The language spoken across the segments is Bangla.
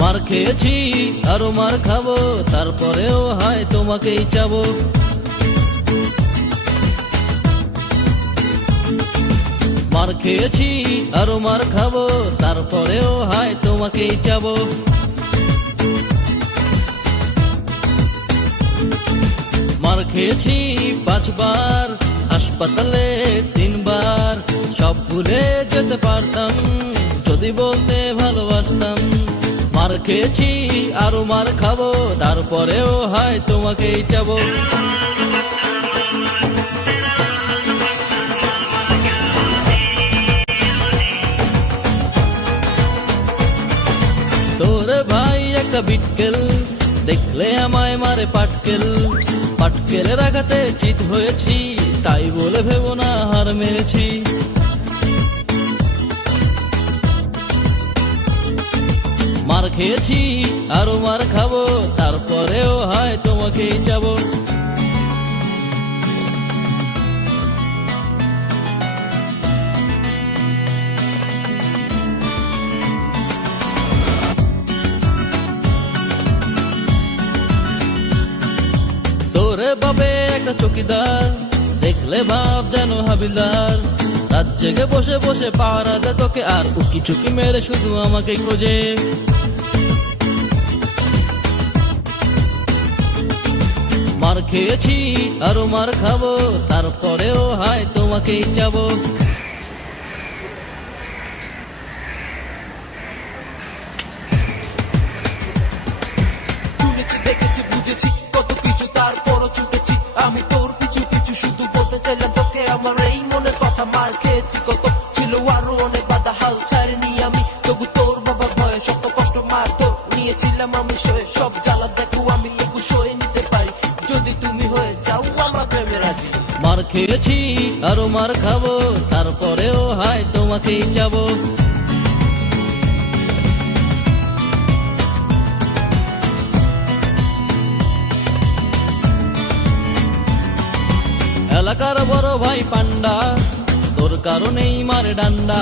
মার খেয়েছি আরো মার খাবো, তারপরেও হয় তোমাকেই চাবো। মার খেয়েছি আরো মার খাবো, তারপরেও হয় তোমাকেই চাবো। মার খেয়েছি 5 বার, হাসপাতালে 3 বার, সব ভুলে যেতে পারতাম যদি বলতে ভালোবাসতাম। মার খেয়েছি আরো মার খাবো, তারপরেও হয় তোমাকেই চাবো। তোর ভাই একটা বিটকেল, দেখলে আমায় মারে পাটকেল। পাটকেলের আঘাতে চিত হয়েছি, তাই বলে ভেবো না হার মেরেছি। মার খেয়েছি আরো মার খাবো, তারপরেও হয় তোমাকেই চাবো। তোরে বাবে একটা চৌকিদার, দেখলে ভাব যেন হাবিলদার। রাত জেগে বসে বসে পাহারা দে তোকে, আর উকি চুকি মেরে শুধু আমাকে খোঁজে। মার খেয়েছি আরো মার খাবো, তারপরেও হয় তোমাকেই চাবো। শুনেছি দেখেছি বুঝেছি কত কিছু, তারপরও ছুটেছি আমি তোর পিছু পিছু। শুধু বলতে চাইলাম তোকে আমার এই মনের কথা। মার খেয়েছি কত, ছিল আরো অনেক বাধা, হাল ছাড়িনি আমি তবু তোর বাবার ভয়ে। শত কষ্ট মার তো নিয়েছিলাম আমি সয়ে, সব জ্বালা দেখো আমি তবু সয়ে নিতে পারি যদি তুমি হয়ে যাও আমার প্রেমে রাজি। মার খেয়েছি আরো মার খাবো, তারপরেও হয় তোমাকেই চাবো। এলাকার বড় ভাই পান্ডা, তোর কারণেই মারে ডান্ডা।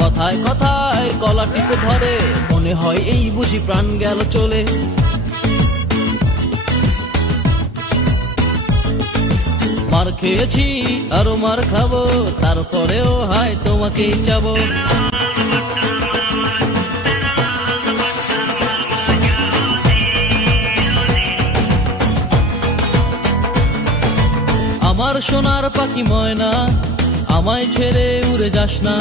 কথায় কথায় গলা টিপে ধরে, মনে হয় এই বুঝি প্রাণ গেল চলে। মার খেয়েছি আরো মার খাবো, তারপরেও হয় তোমাকেই চাবো। আমার সোনার পাখি ময়না, আমায় ছেড়ে উড়ে যাস না।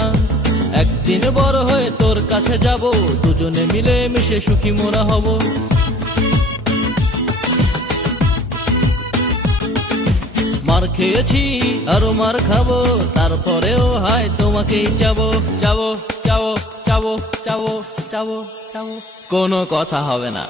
একদিন বড় হয়ে তোর কাছে যাব, দুজনে মিলে মিশে সুখী মোরা হব। মার খেয়েছি আরো মার খাবো, তারপরেও হয় তোমাকেই চাবো। চাবো চাবো চাবো চাবো চাবো চাবো, কোনো কথা হবে না।